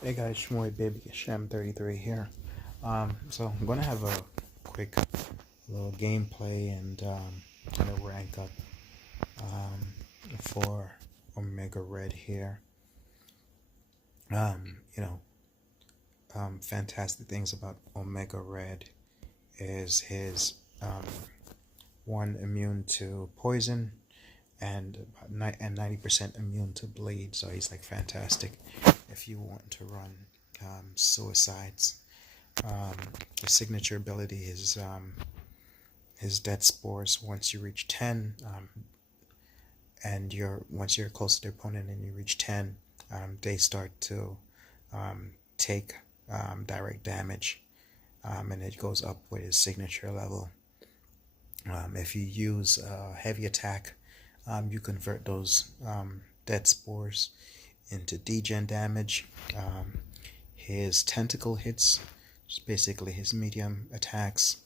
Hey guys, Shmoy Baby Shem 33 here. So I'm gonna have a quick little gameplay and kind of rank up for Omega Red here. Um, you know, Fantastic things about Omega Red is his one immune to poison and 90% immune to bleed. So he's like fantastic if you want to run suicides. Um, his signature ability is his death spores. Once you reach 10, and once you're close to the opponent and you reach 10, they start to take direct damage, and it goes up with his signature level. If you use heavy attack, you convert those death spores into degen damage. His tentacle hits, just basically his medium attacks,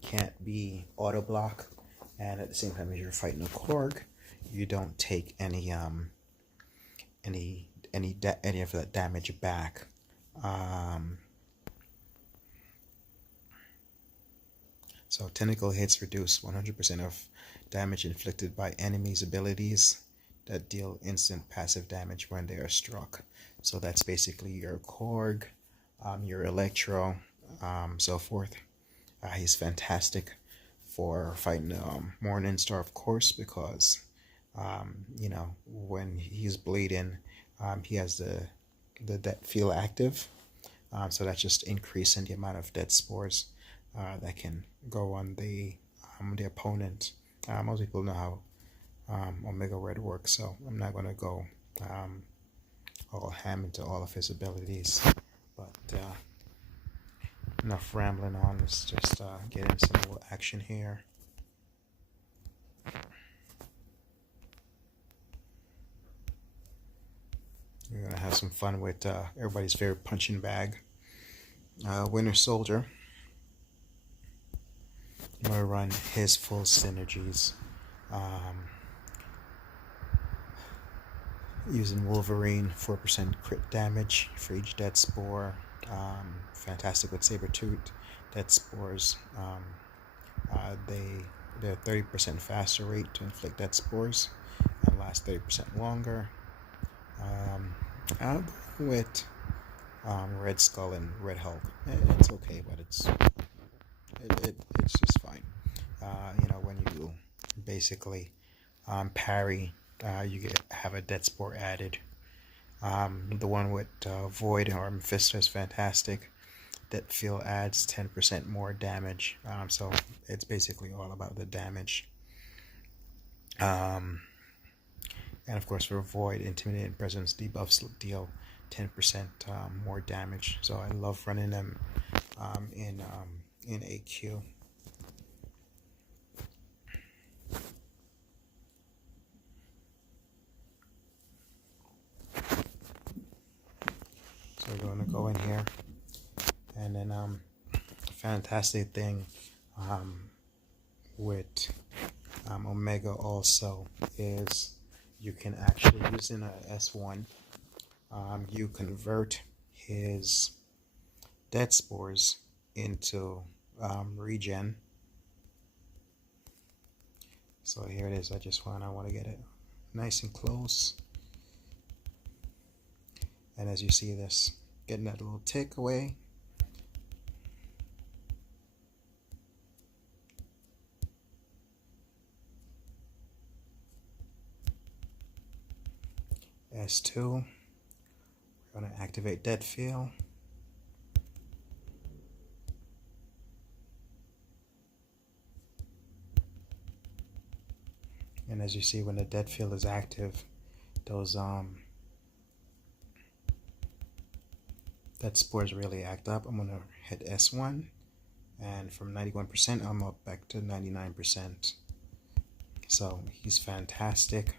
can't be auto block, and at the same time as you're fighting a Korg, you don't take any of that damage back. So tentacle hits reduce 100% of damage inflicted by enemies' abilities that deal instant passive damage when they are struck. So that's basically your Korg, your Electro, so forth. He's fantastic for fighting Morningstar, of course, because when he's bleeding, he has the death field active. So that's just increasing the amount of death spores that can go on the opponent. Most people know how Omega Red works, so I'm not going to go all ham into all of his abilities. But enough rambling on. Let's just get into some more action here. We're gonna have some fun with everybody's favorite punching bag, Winter Soldier. I'm gonna run his full synergies, using Wolverine, 4% crit damage for each death spore. Fantastic with Sabretooth. Death spores, they're 30% faster rate to inflict death spores and last 30% longer. I'll go with Red Skull and Red Hulk. It's okay, but it's just fine. When you basically parry, you have a death spore added. The one with Void or Mephisto is fantastic. That field adds 10% more damage. So it's basically all about the damage. And of course, for Void, Intimidating Presence debuffs deal 10% more damage. So I love running them in AQ. So we're going to go in here, and then fantastic thing with Omega also is you can actually, using a S1, you convert his death spores into regen. So here it is. I want to get it nice and close. And as you see this, getting that little tick away. S2, we're going to activate death field. And as you see, when the death field is active, those death spores really act up. I'm going to hit S1, and from 91%, I'm up back to 99%. So he's fantastic.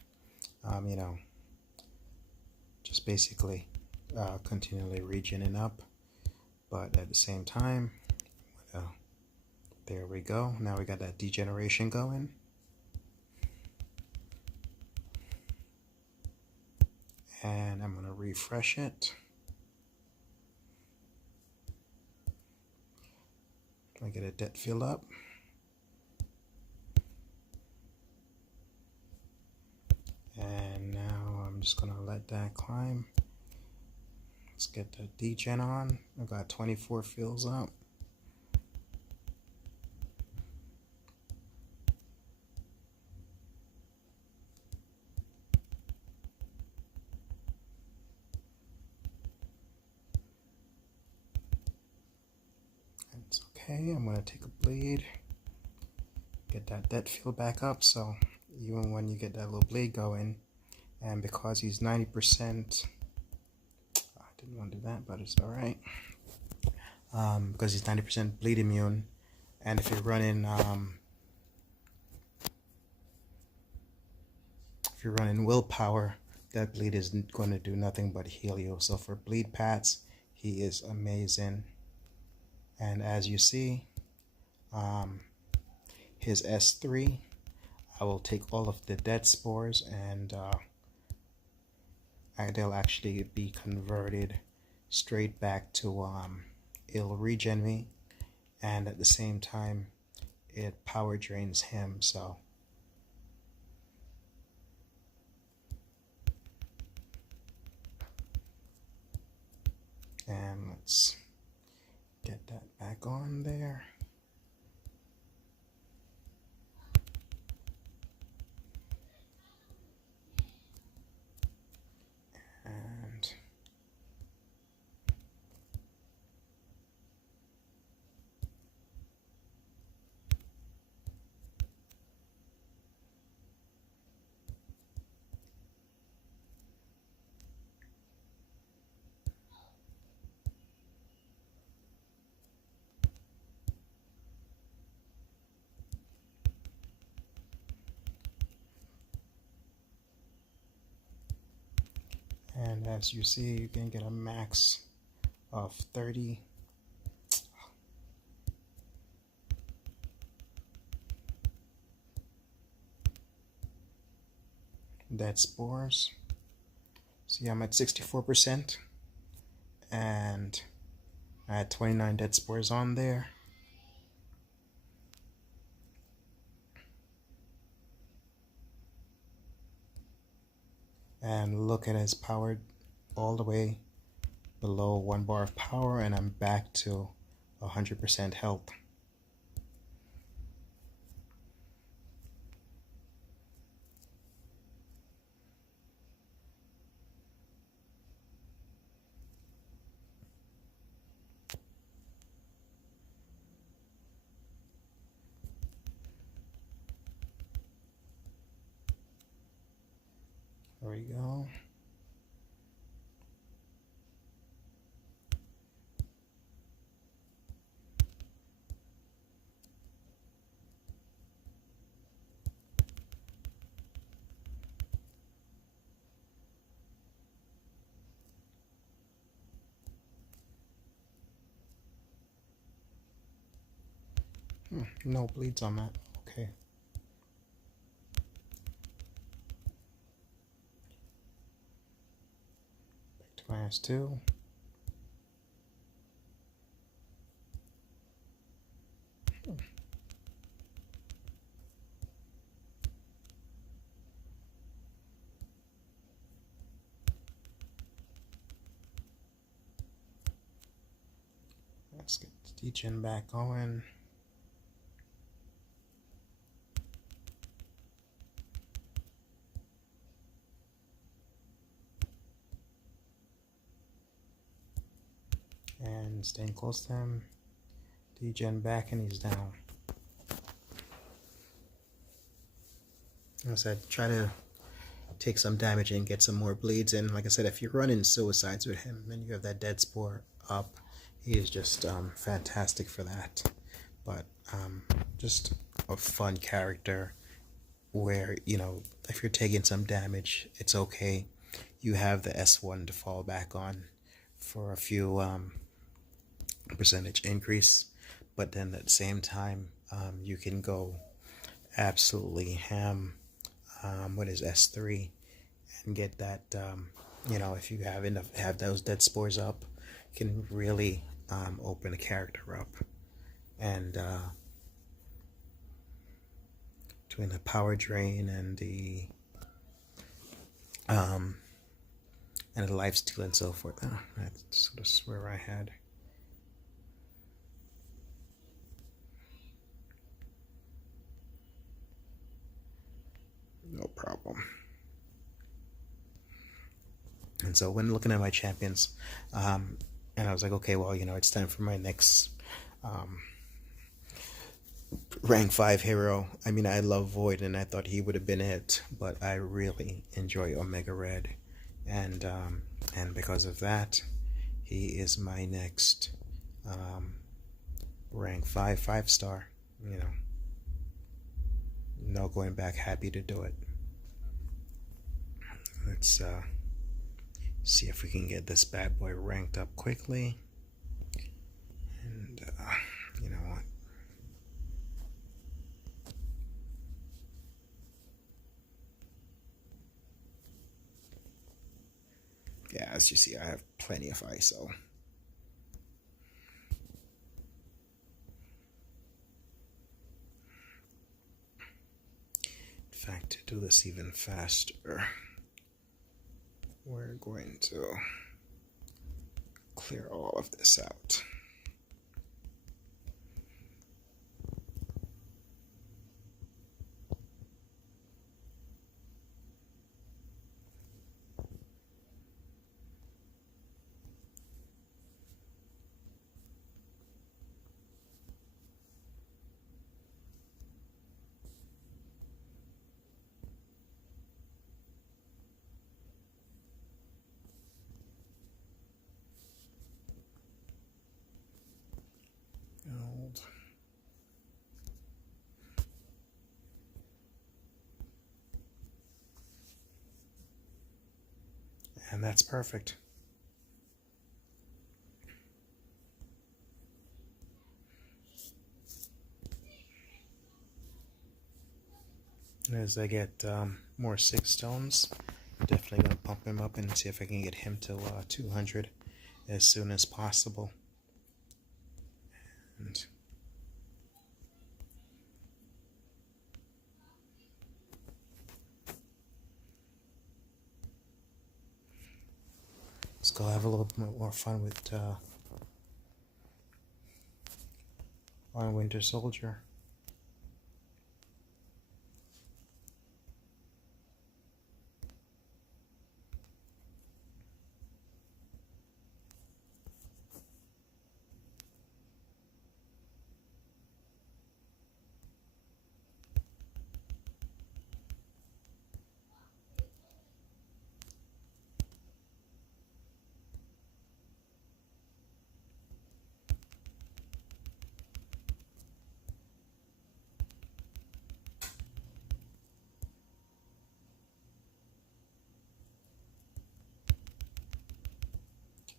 Just basically continually regening up, but at the same time, there we go. Now we got that degeneration going. And I'm going to refresh it. I get a det field up. And now I'm just gonna let that climb. Let's get the degen on. I got 24 fields up. It's okay. I'm gonna take a bleed, get that det field back up, so even when you get that little bleed going, and because he's 90%, I didn't want to do that, but it's all right. Because he's 90% bleed immune, and if you're running willpower, that bleed is going to do nothing but heal you. So for bleed pats, he is amazing. And as you see, his S3, I will take all of the dead spores and they'll actually be converted straight back to it'll regen me, and at the same time it power drains him. So and let's get that back on there. And as you see, you can get a max of 30. Dead spores. See, I'm at 64%, and I had 29 dead spores on there. And look at it, it's powered all the way below 1 bar of power, and I'm back to 100% health. There we go. No bleeds on that. Okay. Back to -2. Let's get the degen back going. And staying close to him. Degen back, and he's down. Like I said, try to take some damage and get some more bleeds in. Like I said, if you're running suicides with him and you have that dead spore up, he is just fantastic for that. But just a fun character where, you know, if you're taking some damage, it's okay. You have the S1 to fall back on for a few percentage increase, but then at the same time you can go absolutely ham with his S3 and get that you know, if you have those dead spores up, can really open a character up and between the power drain um, and the life steal and so forth. Oh, I sort of swear I had. No problem. And so when looking at my champions, and I was like, okay, well, it's time for my next rank 5 hero. I mean, I love Void, and I thought he would have been it, but I really enjoy Omega Red, and because of that, he is my next rank 5 star. No going back. Happy to do it. Let's see if we can get this bad boy ranked up quickly. And you know what? Yeah, as you see, I have plenty of ISO. In fact, to do this even faster, we're going to clear all of this out. And that's perfect. As I get more 6 stones, I'm definitely going to pump him up and see if I can get him to 200 as soon as possible. And let's go have a little bit more fun with on Winter Soldier.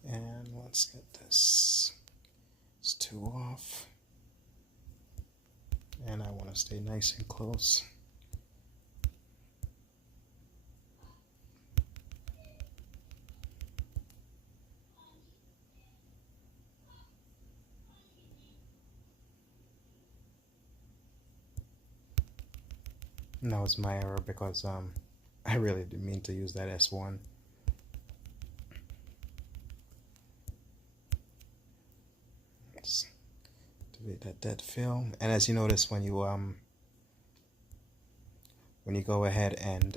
And let's get this 2 off. And I want to stay nice and close. And that was my error because I really didn't mean to use that S1. Let's delete that dead fill. And as you notice, when you go ahead and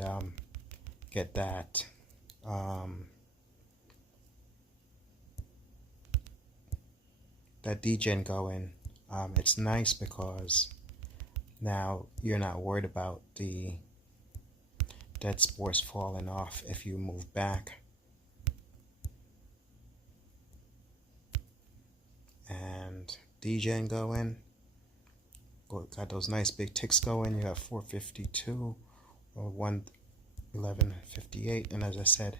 get that that degen going, it's nice because now you're not worried about the dead spores falling off if you move back. And degen going, got those nice big ticks going. You have 452 or 11158. And as I said,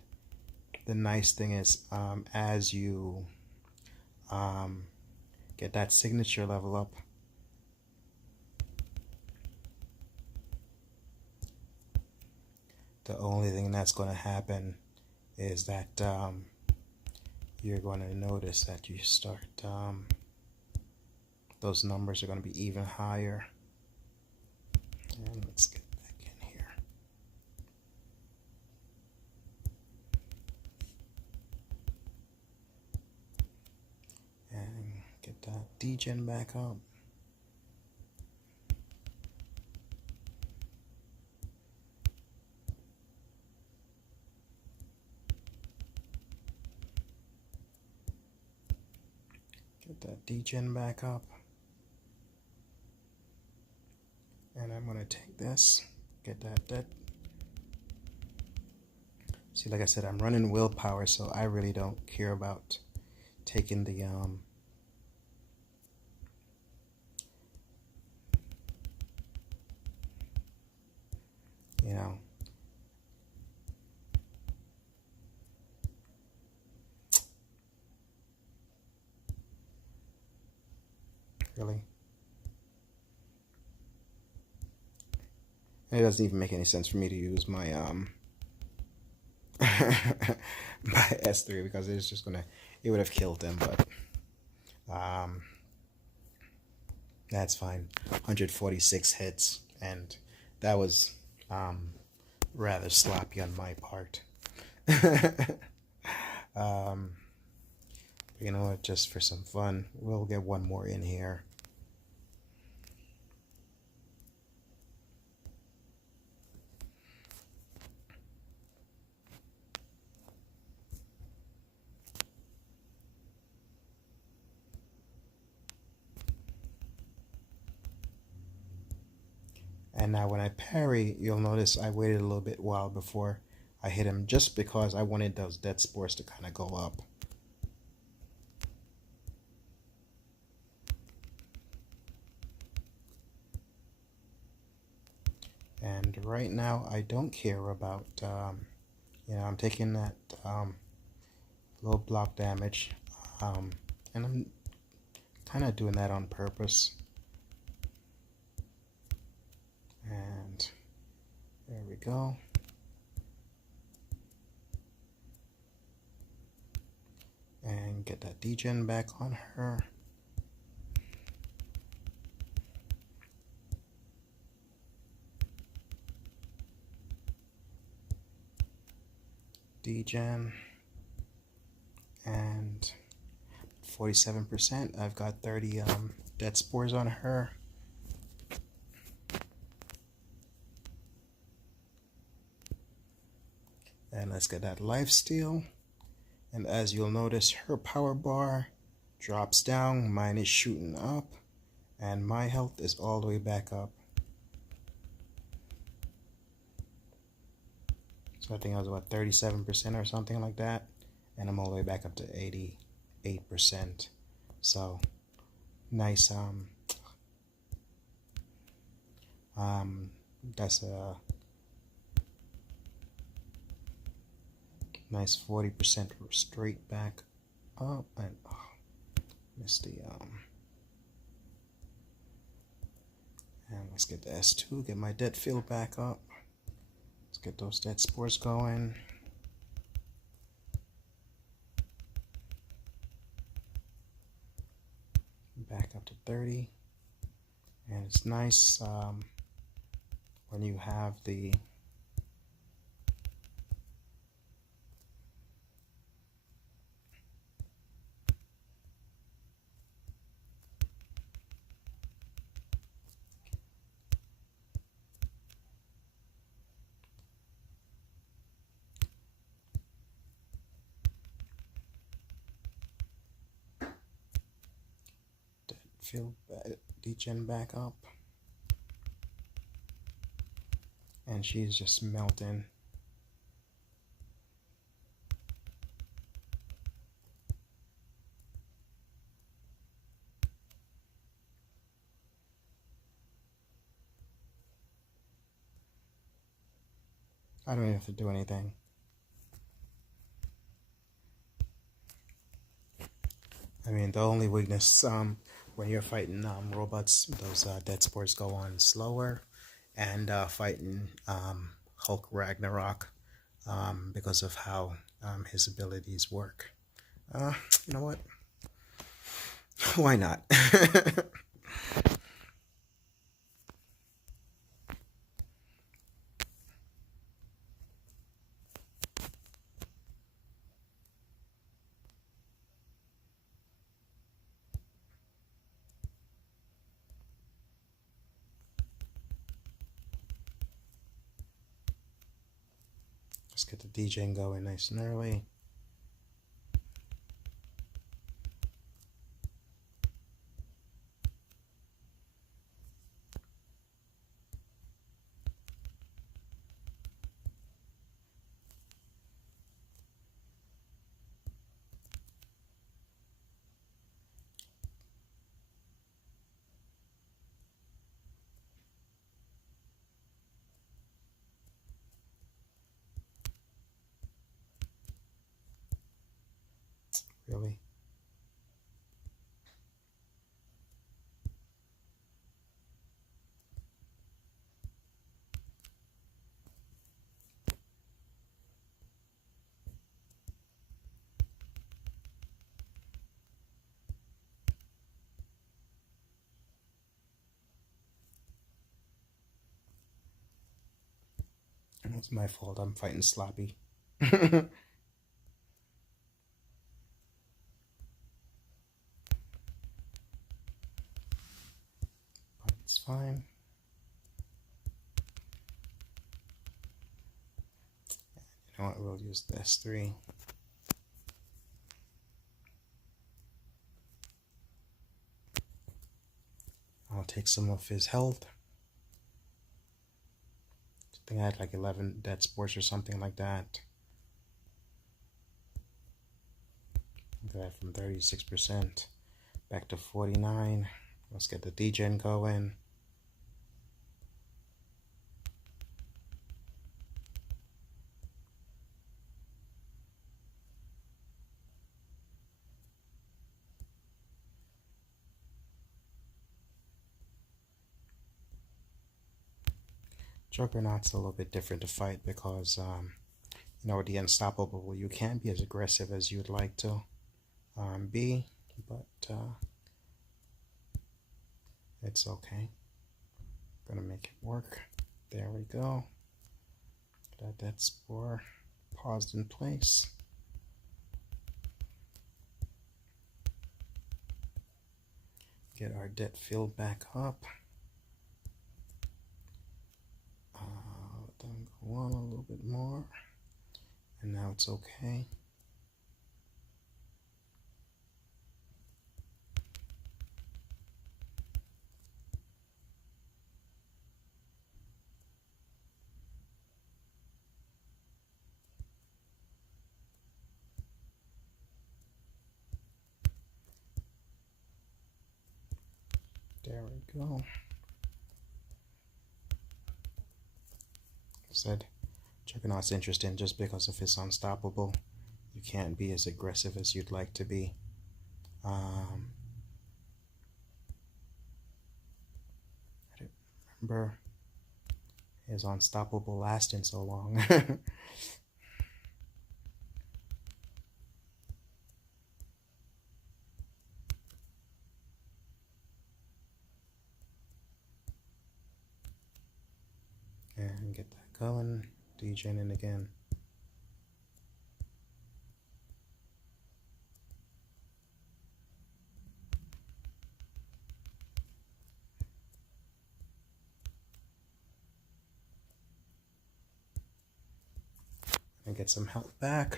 the nice thing is as you get that signature level up, the only thing that's going to happen is that you're going to notice that you start those numbers are going to be even higher. And let's get back in here. And get that degen back up. Get that degen back up. And I'm going to take this, get that. See, like I said, I'm running willpower, so I really don't care about taking the, you know, really. It doesn't even make any sense for me to use my my S3 because it's just gonna, it would have killed them, but that's fine. 146 hits, and that was rather sloppy on my part. You know what, just for some fun, we'll get one more in here. And now when I parry, you'll notice I waited a little bit while before I hit him, just because I wanted those dead spores to kind of go up. And right now I don't care about, you know, I'm taking that low block damage, and I'm kind of doing that on purpose. And there we go. And get that degen back on her. Degen. And 47%. I've got 30 dead spores on her. And let's get that lifesteal. And as you'll notice, her power bar drops down, mine is shooting up, and my health is all the way back up. So I think I was about 37% or something like that, and I'm all the way back up to 88%. So nice. That's a nice 40% straight back up. And missed the and let's get the S2, get my dead field back up. Let's get those dead spores going. Back up to 30. And it's nice when you have the field degen back up. And she's just melting. I don't even have to do anything. I mean, the only weakness when you're fighting robots, those dead spores go on slower, and fighting Hulk Ragnarok because of how his abilities work. You know what? Why not? Let's get the DJing going nice and early. Really? It's my fault. I'm fighting sloppy. But it's fine. You know what? We'll use the S3. I'll take some of his health. I think I had like 11 dead sports or something like that. That from 36% back to 49. Let's get the degen going. Juggernaut's a little bit different to fight because, you know, the Unstoppable, you can't be as aggressive as you'd like to be, but it's okay. Gonna make it work. There we go. Got that spore paused in place. Get our debt filled back up. Then go on a little bit more, and now it's okay. There we go. Said Juggernaut's interesting just because of his unstoppable. You can't be as aggressive as you'd like to be. I don't remember his unstoppable lasting so long. And get that going, DJing in again. And get some health back.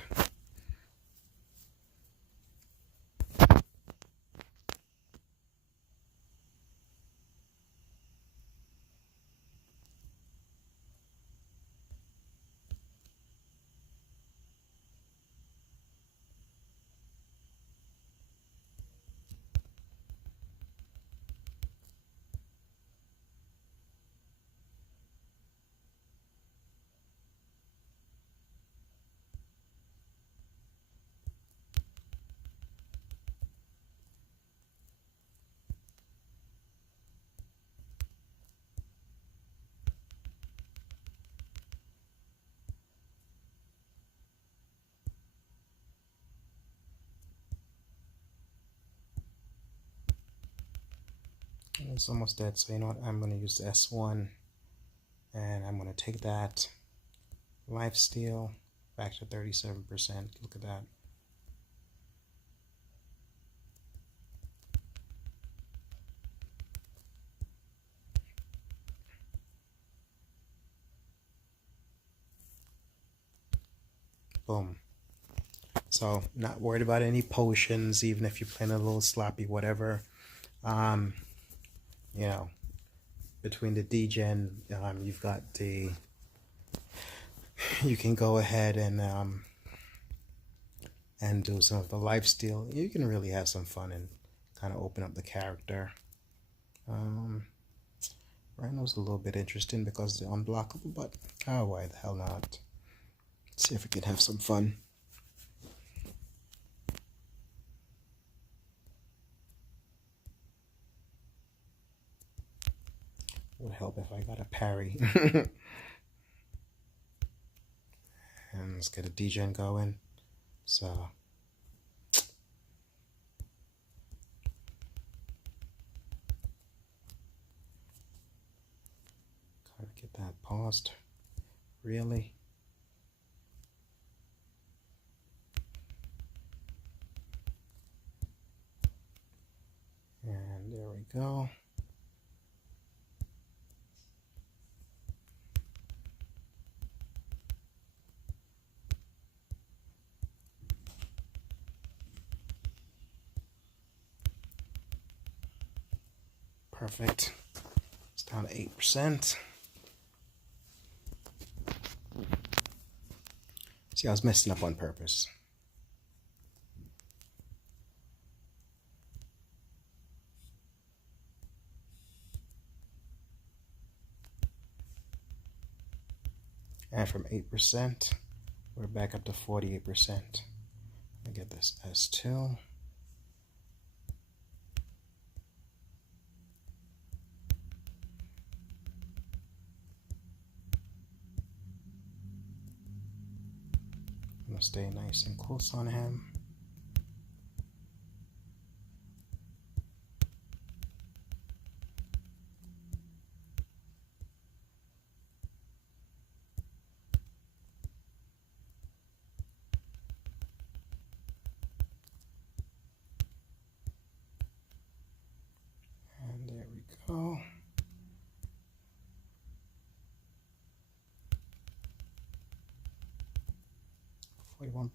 It's almost dead, so you know what, I'm going to use the S1 and I'm going to take that lifesteal back to 37%. Look at that. Boom. So not worried about any potions, even if you're playing a little sloppy, whatever. Um, you know, between the degen, you've got the, you can go ahead and do some of the lifesteal. You can really have some fun and kind of open up the character. Rhino's a little bit interesting because they're unblockable, but oh, why the hell not? Let's see if we can have some fun. Would help if I got a parry. And let's get a degen going. So gotta get that paused. Really? And there we go. Perfect. It's down to 8%. See, I was messing up on purpose. And from 8%, we're back up to 48%. I get this S2. I'm gonna stay nice and close on him. And there we go.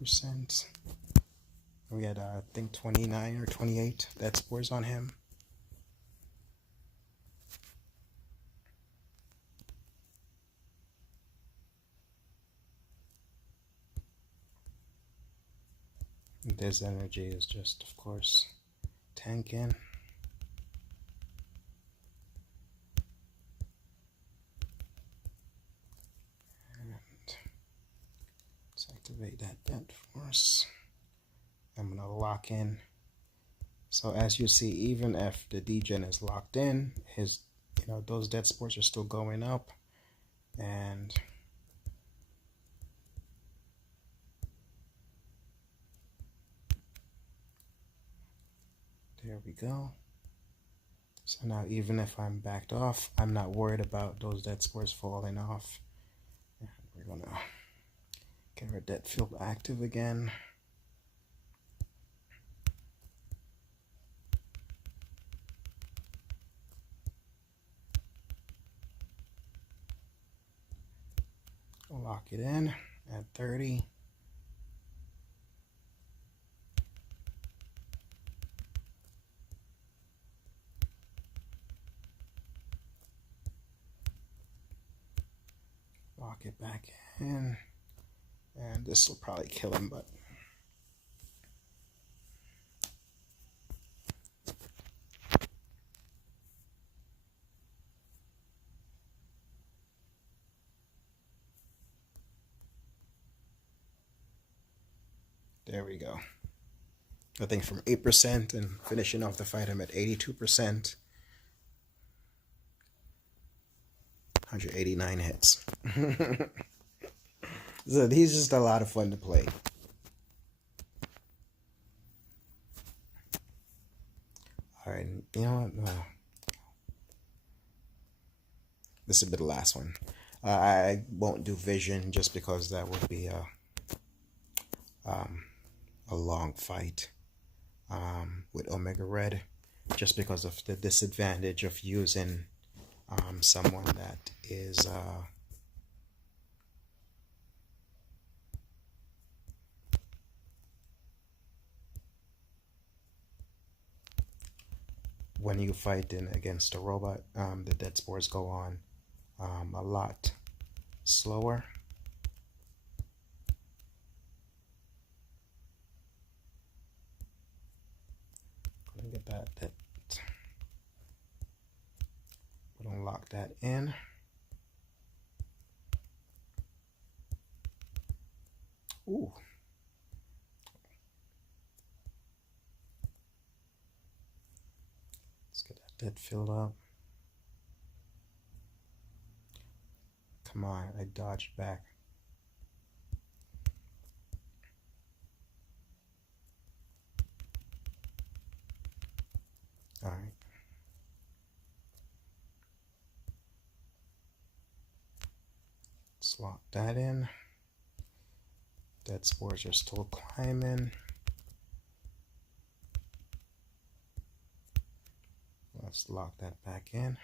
%. We had, I think, 29 or 28 dead spores on him. This energy is just, of course, tanking. And let's activate that death force. I'm gonna lock in. So as you see, even if the degen is locked in, his, those dead spores are still going up, and there we go. So now even if I'm backed off, I'm not worried about those dead spores falling off. And we're gonna get our death field active again. Lock it in at 30. Lock it back in. And this will probably kill him, but there we go. I think from 8% and finishing off the fight, I'm at 82%. 189 hits. So he's just a lot of fun to play. Alright, you know what? This will be the last one. I won't do vision just because that would be a long fight with Omega Red, just because of the disadvantage of using someone that is when you fight against a robot, the dead spores go on a lot slower. Gonna get that we'll lock that in. Ooh. Let's get that filled up. Come on, I dodged back. All right. Let's lock that in. Dead spores are still climbing. Let's lock that back in.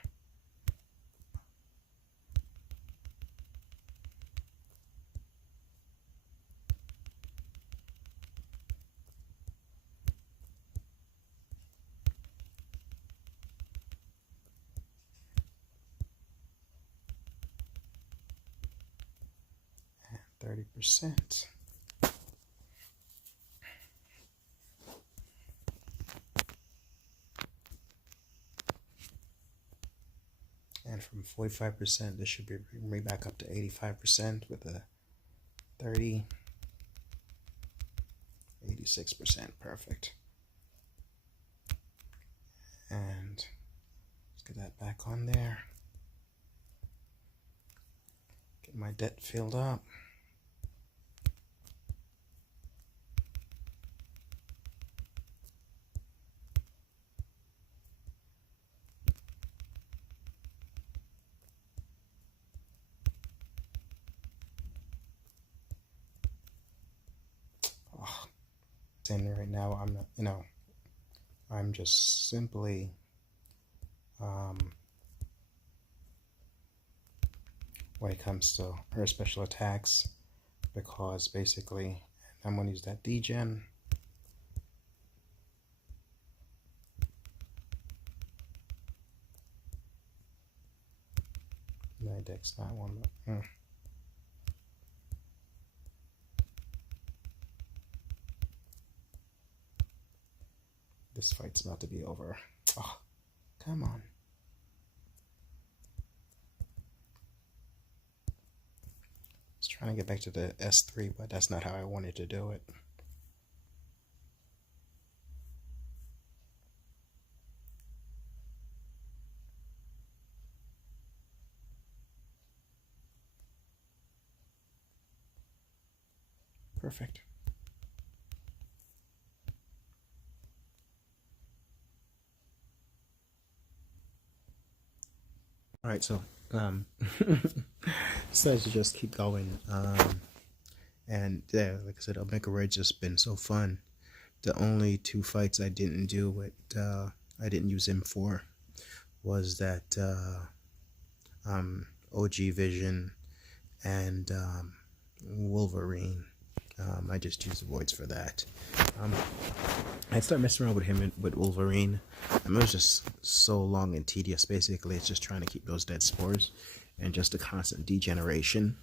And 30%. And from 45%, this should bring me back up to 85% with a 30, 86%. Perfect. And let's get that back on there. Get my debt filled up. And right now I'm not, I'm just simply when it comes to her special attacks, because basically I'm going to use that degen. My deck's not one, but this fight's about to be over. Oh, come on. I was trying to get back to the S3, but that's not how I wanted to do it. Perfect. All right, so decided to just keep going. And yeah, like I said, Omega Red's just been so fun. The only two fights I didn't do with, I didn't use him for, was that OG Vision and Wolverine. I just used voids for that. I started messing around with him with Wolverine. It was just so long and tedious. Basically, it's just trying to keep those dead spores and just a constant degeneration.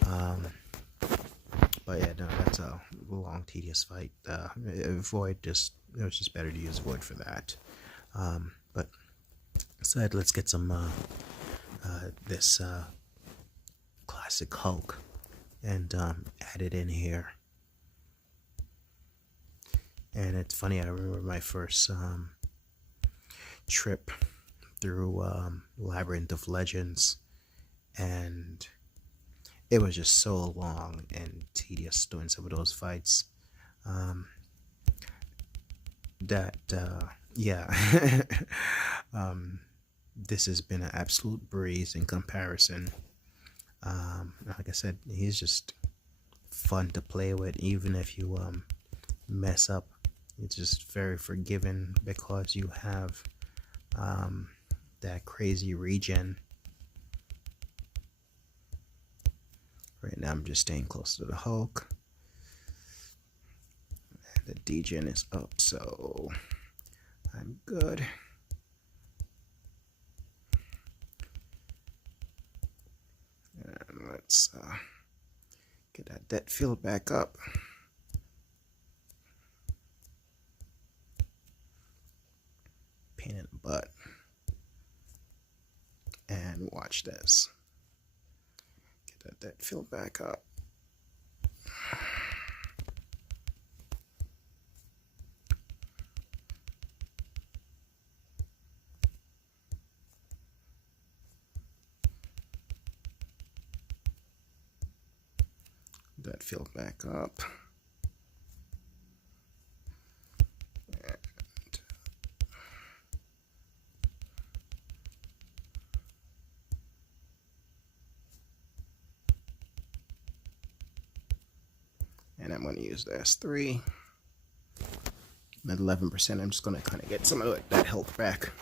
But yeah, no, that's a long, tedious fight. Void it was just better to use Void for that. But instead, let's get some this classic Hulk and add it in here. And it's funny, I remember my first trip through Labyrinth of Legends, and it was just so long and tedious doing some of those fights. Yeah. This has been an absolute breeze in comparison. Like I said, he's just fun to play with, even if you mess up. It's just very forgiving because you have that crazy regen. Right now I'm just staying close to the Hulk. And the degen is up, so I'm good. Let's get that depth field back up. Pain in the butt. And watch this. Get that depth field back up. That field back up. And I'm going to use the S3. At 11%, I'm just going to kind of get some of that health back.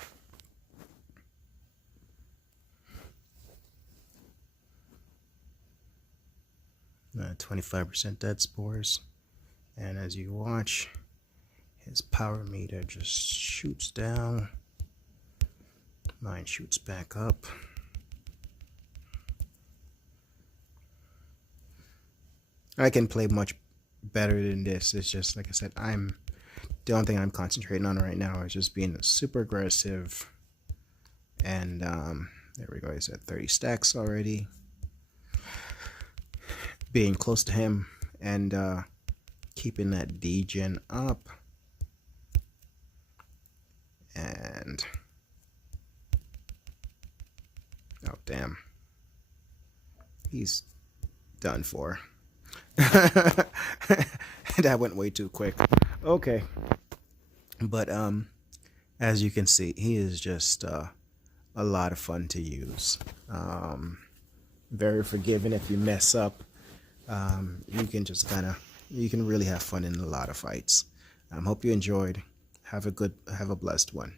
Uh, 25% dead spores. And as you watch, his power meter just shoots down. Mine shoots back up. I can play much better than this. It's just, like I said, the only thing I'm concentrating on right now is just being super aggressive. And there we go. He's at 30 stacks already. Being close to him and keeping that degen up. And oh damn, he's done for. That went way too quick. Okay, but as you can see, he is just a lot of fun to use. Very forgiving if you mess up. You can just you can really have fun in a lot of fights. Hope you enjoyed. Have a blessed one.